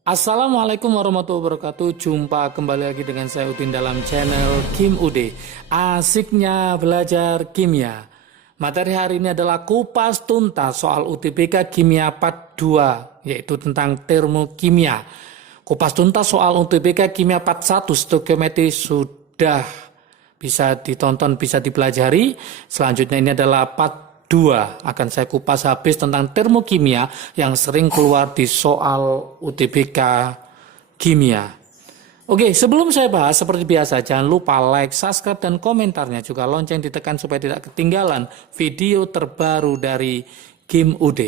Assalamualaikum warahmatullahi wabarakatuh. Jumpa kembali lagi dengan saya Udin dalam channel Kim UD. Asiknya belajar kimia. Materi hari ini adalah kupas tuntas soal UTBK Kimia Part 2, yaitu tentang termokimia. Kupas tuntas soal UTBK Kimia Part 1 stoikiometri sudah bisa ditonton, bisa dipelajari. Selanjutnya ini adalah Part 2, akan saya kupas habis tentang termokimia yang sering keluar di soal UTBK kimia. Oke, sebelum saya bahas seperti biasa, jangan lupa like, subscribe, dan komentarnya. Juga lonceng ditekan supaya tidak ketinggalan video terbaru dari Kim UD.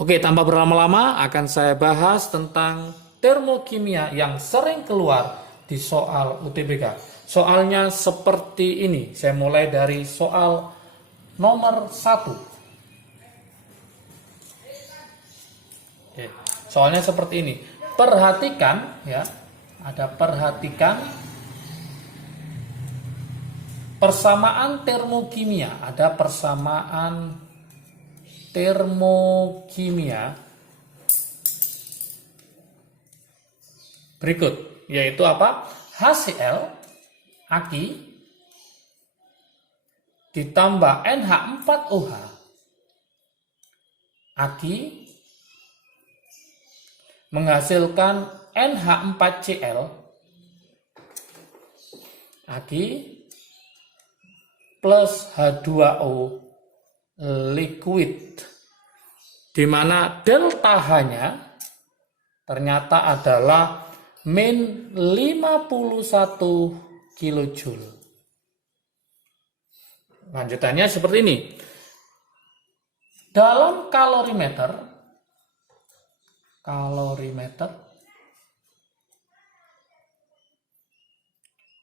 Oke, tanpa berlama-lama akan saya bahas tentang termokimia yang sering keluar di soal UTBK. Soalnya seperti ini, saya mulai dari soal nomor 1. Soalnya seperti ini. Perhatikan ya, ada perhatikan persamaan termokimia, ada persamaan termokimia berikut, yaitu apa? HCl Aki ditambah NH4OH Aki menghasilkan NH4Cl Aki plus H2O liquid, di mana delta H-nya ternyata adalah min 51 kilojoule. Lanjutannya seperti ini. Dalam kalorimeter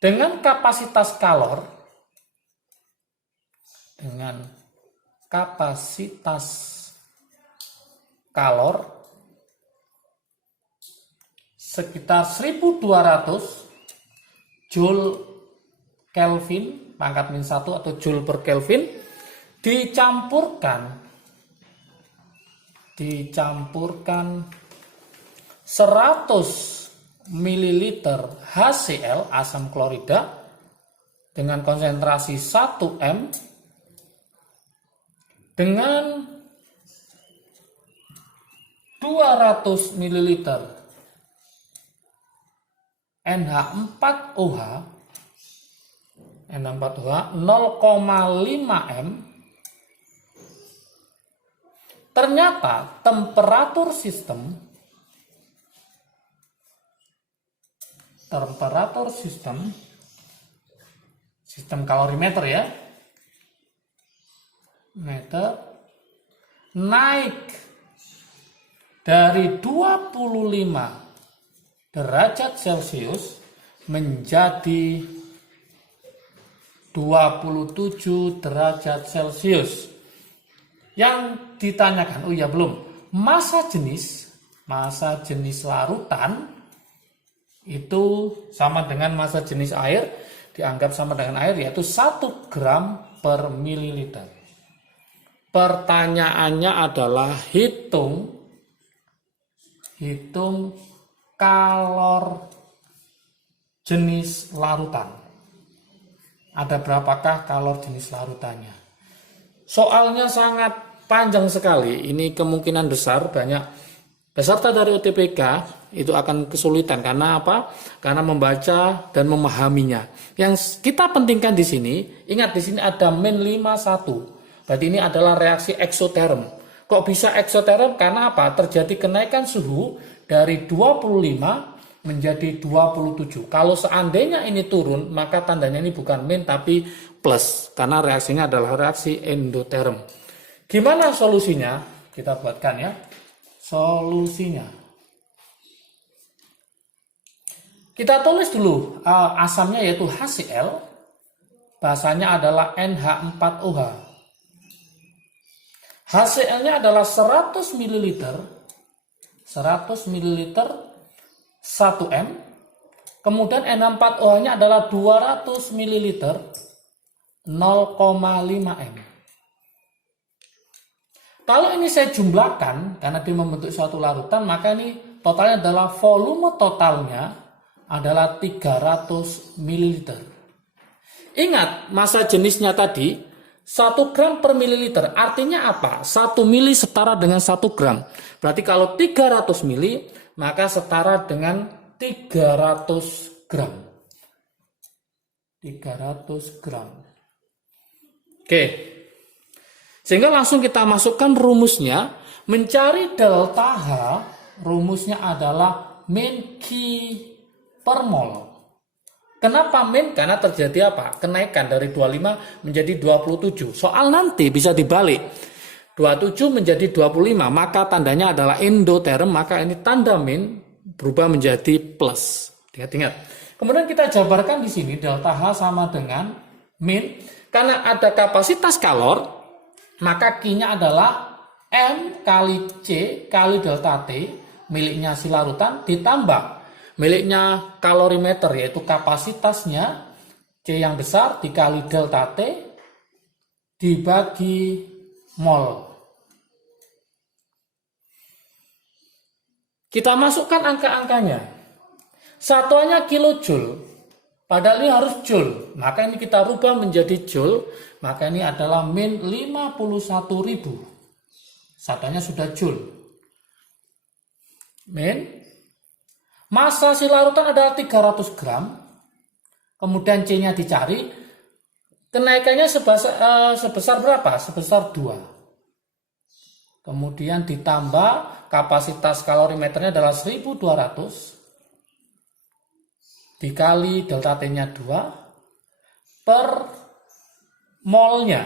dengan kapasitas kalor sekitar 1200 Joule Kelvin pangkat min 1 atau Joule per Kelvin dicampurkan 100 ml HCl asam klorida dengan konsentrasi 1 m dengan 200 ml NH4OH 0,5 m. Ternyata temperatur sistem kalorimeter ya, meter naik dari 25 derajat Celcius menjadi 27 derajat Celcius. Yang ditanyakan, massa jenis larutan itu sama dengan massa jenis air, dianggap sama dengan air, yaitu 1 gram per mililiter. Pertanyaannya adalah hitung kalor jenis larutan. Ada berapakah kalor jenis larutannya? Soalnya sangat panjang sekali. Ini kemungkinan besar banyak peserta dari UTBK itu akan kesulitan. Karena apa? Karena membaca dan memahaminya. Yang kita pentingkan di sini, ingat di sini ada min 51. Berarti ini adalah reaksi eksoterm. Kok bisa eksoterm? Karena apa? Terjadi kenaikan suhu dari 25 menjadi 27. Kalau seandainya ini turun, maka tandanya ini bukan min tapi plus, karena reaksinya adalah reaksi endoterm. Gimana solusinya? Kita buatkan ya. Solusinya. Kita tulis dulu asamnya, yaitu HCl. Bahasanya adalah NH4OH. HCl-nya adalah 100 ml 1 m. Kemudian N4OH-nya adalah 200 ml 0,5 m. Kalau ini saya jumlahkan, karena dia membentuk suatu larutan, maka ini totalnya adalah volume totalnya adalah 300 ml. Ingat, massa jenisnya tadi 1 gram per mililiter. Artinya apa? 1 mili setara dengan 1 gram. Berarti kalau 300 mili, maka setara dengan 300 gram. 300 gram. Oke. Sehingga langsung kita masukkan rumusnya. Mencari delta H, rumusnya adalah min Q per mol. Kenapa min? Karena terjadi apa? Kenaikan dari 25 menjadi 27. Soal nanti bisa dibalik. 27 menjadi 25, maka tandanya adalah endoterm, maka ini tanda min berubah menjadi plus. Ingat-ingat. Kemudian kita jabarkan di sini delta H sama dengan min. Karena ada kapasitas kalor, maka Q-nya adalah M kali C kali delta T miliknya si larutan ditambah miliknya kalorimeter, yaitu kapasitasnya C yang besar dikali delta T dibagi mol. Kita masukkan angka-angkanya. Satuannya kilojoule, padahal ini harus joule. Maka ini kita rubah menjadi joule, maka ini adalah min 51.000. Satuannya sudah joule. Min. Massa si larutan adalah 300 gram. Kemudian C-nya dicari. Kenaikannya sebesar berapa? Sebesar 2. Kemudian ditambah kapasitas kalorimeternya adalah 1200. Dikali delta T-nya 2 per molnya.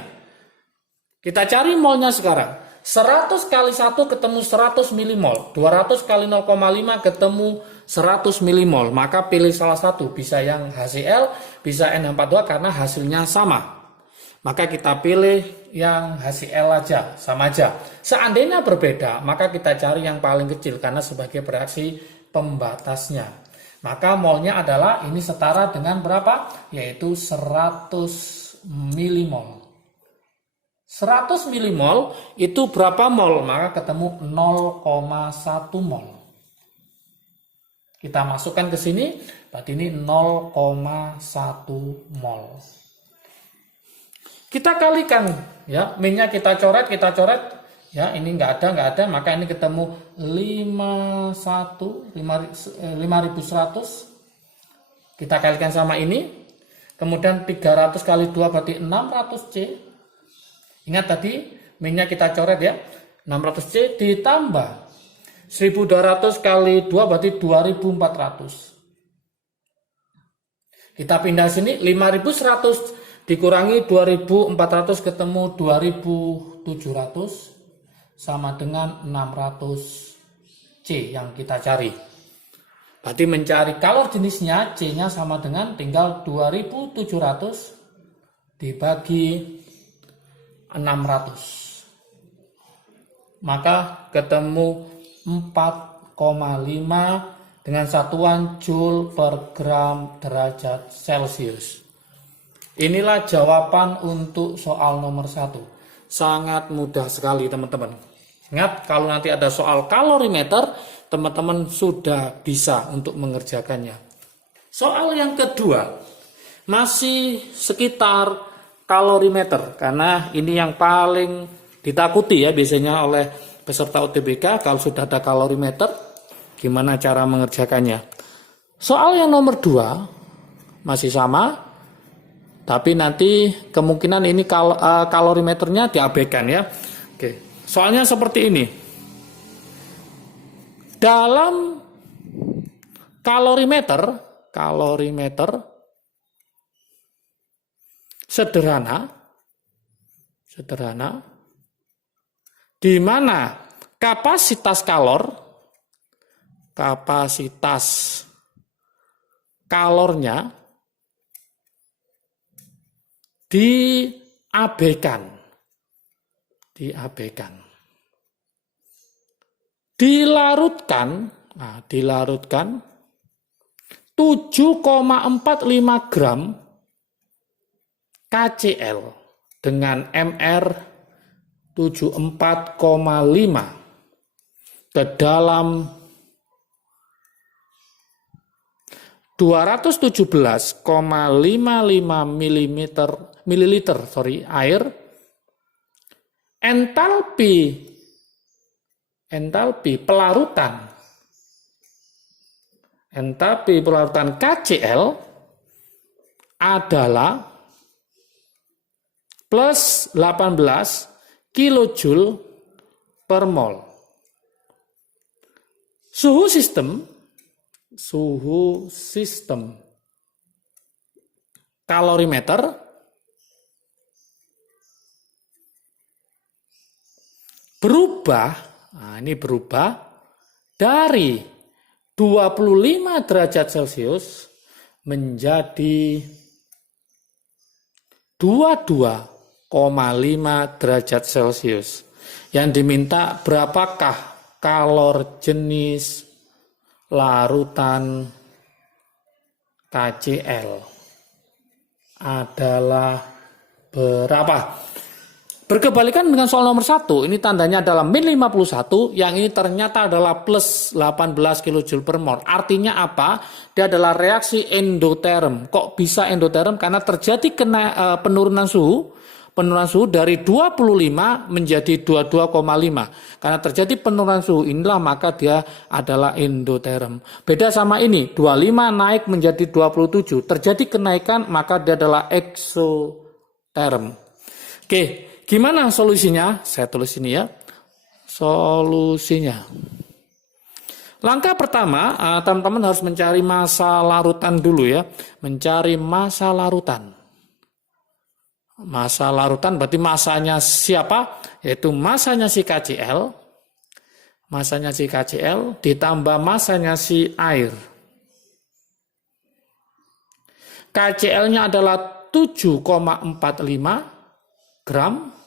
Kita cari molnya sekarang. 100 kali 1 ketemu 100 milimol. 200 kali 0,5 ketemu 100 milimol. Maka pilih salah satu. Bisa yang HCl, bisa N2 karena hasilnya sama. Maka kita pilih yang HCl aja, sama aja. Seandainya berbeda, maka kita cari yang paling kecil karena sebagai reaksi pembatasnya. Maka molnya adalah ini setara dengan berapa? Yaitu 100 milimol. 100 milimol itu berapa mol? Maka ketemu 0,1 mol. Kita masukkan ke sini, berarti ini 0,1 mol. Kita kalikan, ya, minnya kita coret, ya, ini nggak ada, maka ini ketemu 5100. Kita kalikan sama ini, kemudian 300 kali 2 berarti 600 C. Ingat tadi minnya kita coret ya, 600 C ditambah 1200 kali 2 berarti 2400. Kita pindah sini, 5100 dikurangi 2400 ketemu 2700 sama dengan 600 C yang kita cari. Berarti mencari kalor jenisnya, C-nya sama dengan tinggal 2700 dibagi 600. Maka ketemu 4,5 dengan satuan joule per gram derajat Celcius. Inilah jawaban untuk soal nomor 1. Sangat mudah sekali teman-teman. Ingat, kalau nanti ada soal kalorimeter, teman-teman sudah bisa untuk mengerjakannya. Soal yang kedua, masih sekitar kalorimeter, karena ini yang paling ditakuti ya biasanya oleh peserta UTBK kalau sudah ada kalorimeter, gimana cara mengerjakannya. Soal yang nomor 2 masih sama, tapi nanti kemungkinan ini kalorimeternya diabaikan ya. Oke, soalnya seperti ini. Dalam kalorimeter sederhana, di mana kapasitas kalornya diabaikan. Dilarutkan 7,45 gram KCl dengan MR 74,5 ke dalam 217,55 mililiter air, entalpi pelarutan KCl adalah plus 18 kilojoule per mol. Suhu sistem kalorimeter berubah dari 25 derajat Celcius menjadi 22,5 derajat Celcius. Yang diminta berapakah kalor jenis larutan KCl adalah berapa? Berkebalikan dengan soal nomor 1, ini tandanya adalah min 51, yang ini ternyata adalah plus 18 kJ per mol. Artinya apa? Dia adalah reaksi endoterm. Kok bisa endoterm? Karena terjadi penurunan suhu dari 25 menjadi 22,5. Karena terjadi penurunan suhu inilah maka dia adalah endoterm. Beda sama ini, 25 naik menjadi 27. Terjadi kenaikan maka dia adalah exotherm. Oke. Gimana solusinya? Saya tulis ini ya. Solusinya. Langkah pertama, teman-teman harus mencari massa larutan dulu ya. Mencari massa larutan. Massa larutan berarti massanya siapa? Yaitu massanya si KCl. Massanya si KCl ditambah massanya si air. KCl-nya adalah 7,45 gram.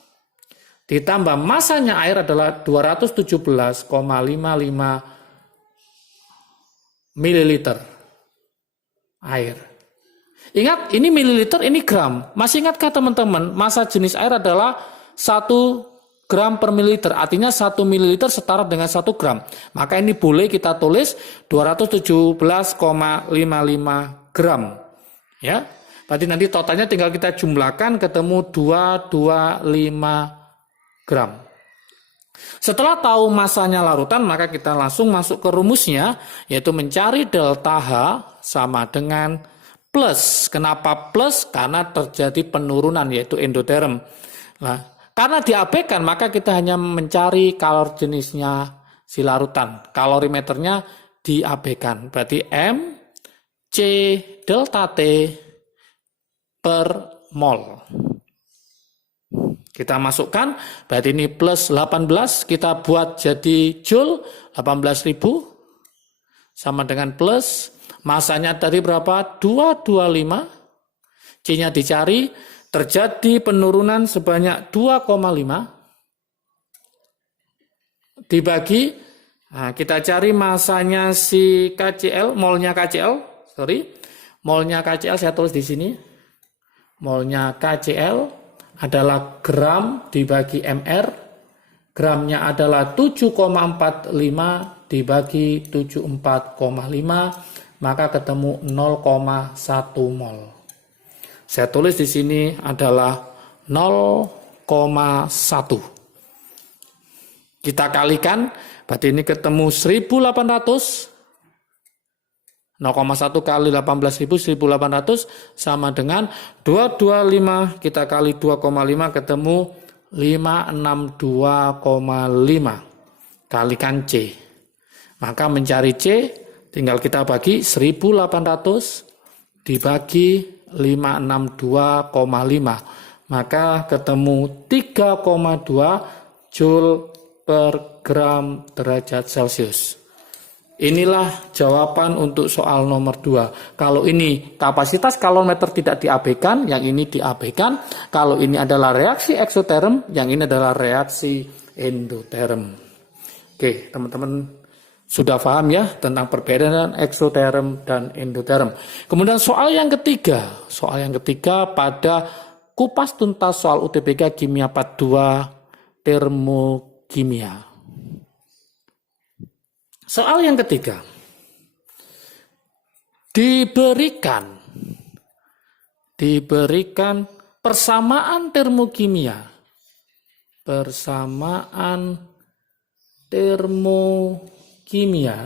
Ditambah massanya air adalah 217,55 mililiter air. Ingat, ini mililiter, ini gram. Masih ingatkah teman-teman, massa jenis air adalah 1 gram per mililiter. Artinya 1 mililiter setara dengan 1 gram. Maka ini boleh kita tulis 217,55 gram. Ya, berarti nanti totalnya tinggal kita jumlahkan ketemu 225 gram. Setelah tahu masanya larutan, maka kita langsung masuk ke rumusnya, yaitu mencari delta H sama dengan plus. Kenapa plus? Karena terjadi penurunan, yaitu endotherm. Nah, karena diabaikan, maka kita hanya mencari kalor jenisnya si larutan. Kalorimeternya diabaikan. Berarti M C delta T per mol. Kita masukkan, berarti ini plus 18, kita buat jadi joule, 18.000, sama dengan plus, masanya tadi berapa? 225, C-nya dicari, terjadi penurunan sebanyak 2,5, dibagi, nah kita cari masanya si KCl, molnya KCl saya tulis di sini, molnya KCl, adalah gram dibagi mr, gramnya adalah 7,45 dibagi 74,5, maka ketemu 0,1 mol. Saya tulis di sini adalah 0,1. Kita kalikan, berarti ini ketemu 1800. 0,1 kali 18.000, 1800 sama dengan 225, kita kali 2,5 ketemu 562,5. Kalikan C. Maka mencari C, tinggal kita bagi 1800 dibagi 562,5. Maka ketemu 3,2 Joule per gram derajat Celcius. Inilah jawaban untuk soal nomor 2. Kalau ini kapasitas kalorimeter tidak diabaikan, yang ini diabaikan. Kalau ini adalah reaksi exotherm, yang ini adalah reaksi endotherm. Oke, teman-teman sudah paham ya tentang perbedaan exotherm dan endotherm. Kemudian soal yang ketiga pada kupas tuntas soal UTBK Kimia Part 2 Termokimia. Soal yang ketiga, diberikan persamaan termokimia. Persamaan termokimia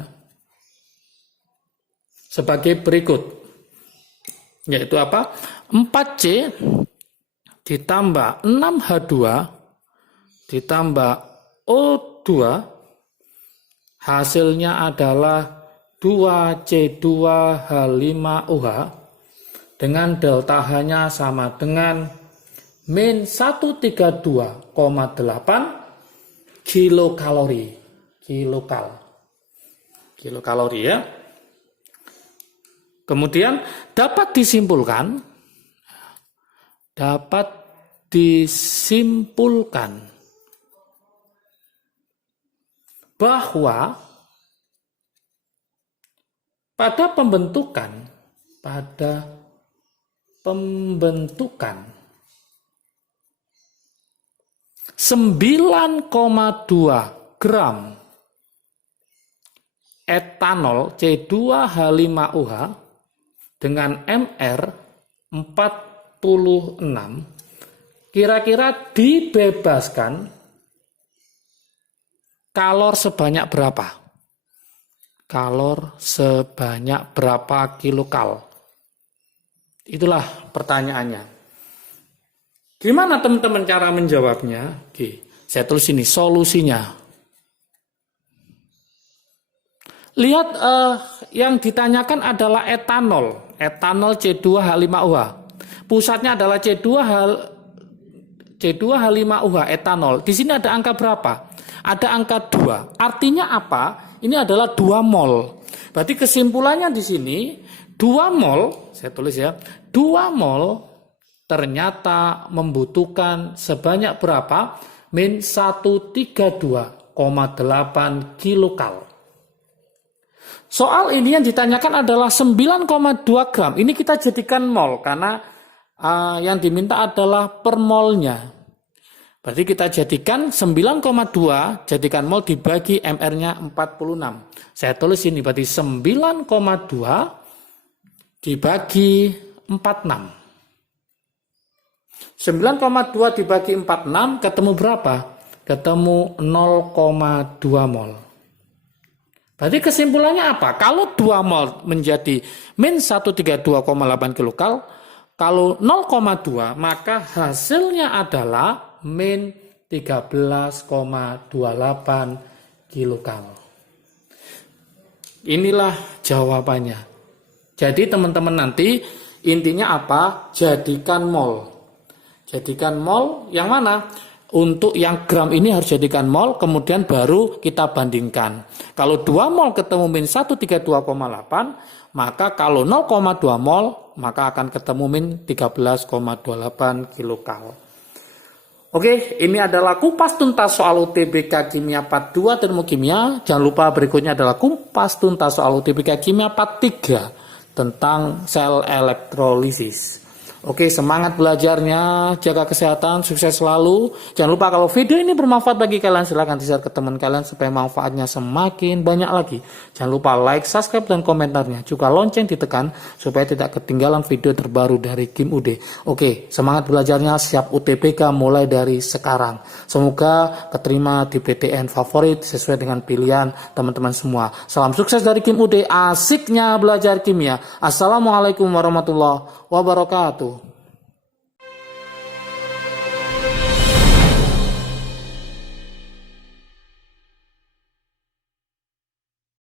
sebagai berikut. Yaitu apa? 4C ditambah 6H2 ditambah O2 hasilnya adalah 2C2H5OH dengan delta H-nya sama dengan min 132,8 kilokalori. Kilokalori ya. Kemudian dapat disimpulkan bahwa pada pembentukan 9,2 gram etanol C2H5OH dengan MR 46 kira-kira dibebaskan kalor sebanyak berapa? Kalor sebanyak berapa kilokal? Itulah pertanyaannya. Gimana teman-teman cara menjawabnya? Oke, saya tulis ini solusinya. Lihat yang ditanyakan adalah etanol C2H5OH. Pusatnya adalah C2H5OH etanol. Di sini ada angka berapa? Ada angka 2. Artinya apa? Ini adalah 2 mol. Berarti kesimpulannya di sini 2 mol, saya tulis ya, 2 mol ternyata membutuhkan sebanyak berapa? Min 132,8 kilokal. Soal ini yang ditanyakan adalah 9,2 gram. Ini kita jadikan mol karena yang diminta adalah per molnya. Berarti kita jadikan 9,2 jadikan mol dibagi MR-nya 46. Saya tulis ini berarti 9,2 dibagi 46. 9,2 dibagi 46 ketemu berapa? Ketemu 0,2 mol. Berarti kesimpulannya apa? Kalau 2 mol menjadi min 132,8 kilokal, kalau 0,2 maka hasilnya adalah min 13,28 kilokal. Inilah jawabannya. Jadi teman-teman nanti intinya apa? Jadikan mol. Jadikan mol yang mana? Untuk yang gram ini harus jadikan mol, kemudian baru kita bandingkan. Kalau 2 mol ketemu min 132,8, maka kalau 0,2 mol, maka akan ketemu min 13,28 kilokal. Oke, ini adalah kupas tuntas soal UTBK Kimia Part 2 Termokimia. Jangan lupa berikutnya adalah kupas tuntas soal UTBK Kimia Part 3 tentang sel elektrolisis. Oke, semangat belajarnya, jaga kesehatan, sukses selalu. Jangan lupa kalau video ini bermanfaat bagi kalian, silahkan di-share ke teman kalian supaya manfaatnya semakin banyak lagi. Jangan lupa like, subscribe, dan komentarnya. Juga lonceng ditekan supaya tidak ketinggalan video terbaru dari Kim UD. Oke, semangat belajarnya, siap UTBK mulai dari sekarang. Semoga keterima di PTN favorit sesuai dengan pilihan teman-teman semua. Salam sukses dari Kim UD, asiknya belajar kimia. Assalamualaikum warahmatullahi wabarakatuh.